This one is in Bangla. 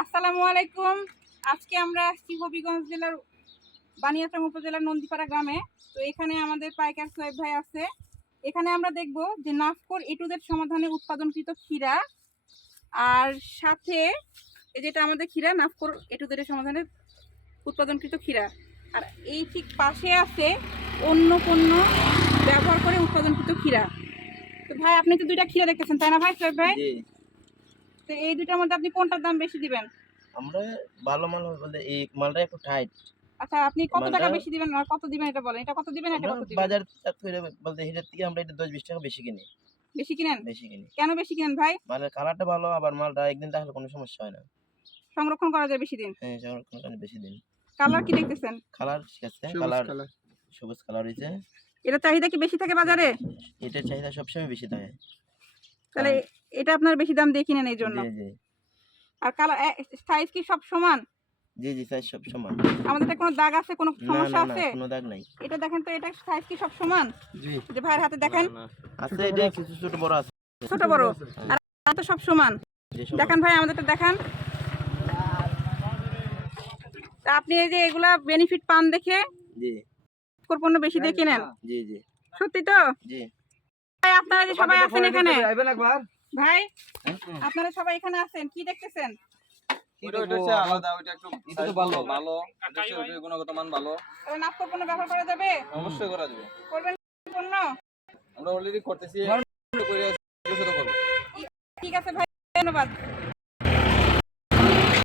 আসসালামু আলাইকুম। আজকে আমরা আসছি হবিগঞ্জ জেলার বানিয়াচং উপজেলার নন্দীপাড়া গ্রামে। তো এখানে আমাদের পাইকার সোহেব ভাই আছে। এখানে আমরা দেখব যে নাফকোর A to Z সমাধানে উৎপাদনকৃত ক্ষীরা, আর সাথে যেটা আমাদের ক্ষীরা নাফকোর A to Z এর সমাধানে উৎপাদনকৃত ক্ষীরা, আর এই ঠিক পাশে আছে অন্য পণ্য ব্যবহার করে উৎপাদনকৃত ক্ষীরা। তো ভাই, আপনি তো দুইটা ক্ষীরা দেখতেছেন, তাই না ভাই সোহেব ভাই? তো এই দুইটার মধ্যে আপনি কোনটার দাম বেশি দিবেন? আমরা ভালো মাল বলতে এই মালটা একটু টাইট। আচ্ছা, আপনি কত টাকা বেশি দিবেন আর কত দিবেন এটা বলেন। এটা কত দিবেন, এটা কত দিবেন? বাজার বলতে এটার থেকে আমরা এটা 10-20 টাকা বেশি কিনি। বেশি কিনেন? বেশি কিনি। কেন বেশি কিনেন ভাই? মালের কালারটা ভালো, আবার মালটা একদিন রাখলে কোনো সমস্যা হয় না। সংরক্ষণ করা যায় বেশি দিন? হ্যাঁ, সংরক্ষণ করা বেশি দিন। কালার কি দেখতেছেন? কালার ঠিক আছে, কালার সবুজ কালার হইছে। এটা চাহিদা কি বেশি থাকে বাজারে? এটার চাহিদা সবসময় বেশি থাকে। তাহলে এটা আপনার বেশি দাম দিয়ে কিনেন এই জন্য? জি জি। আর কালার সাইজ কি সব সমান? জি জি, সাইজ সব সমান। আমাদের কোনো দাগ আছে, কোনো সমস্যা না আছে? না, কোনো দাগ নাই। এটা দেখেন তো, এটা সাইজ কি সব সমান? জি। যে ভাইয়ের হাতে দেখেন, আছে এটা কিছু ছোট বড় আছে। ছোট বড়, আর তো সব সমান। দেখেন ভাই, আমাদেরটা দেখান। তা আপনি এই যে এগুলা বেনিফিট পান দেখে জি পণ্য বেশি দিয়ে কিনেন? জি জি। সত্যি তো? জি। ভাই, আপনারা যে সবাই আছেন এখানে, ভাই আপনারা সবাই এখানে আছেন, কি দেখতেছেন? নাফকোর পণ্য ব্যবহার করা যাবে? অবশ্যই করা যাবে। করবেন পণ্য? আমরা অলরেডি করতেছি। ঠিক আছে ভাই, ধন্যবাদ।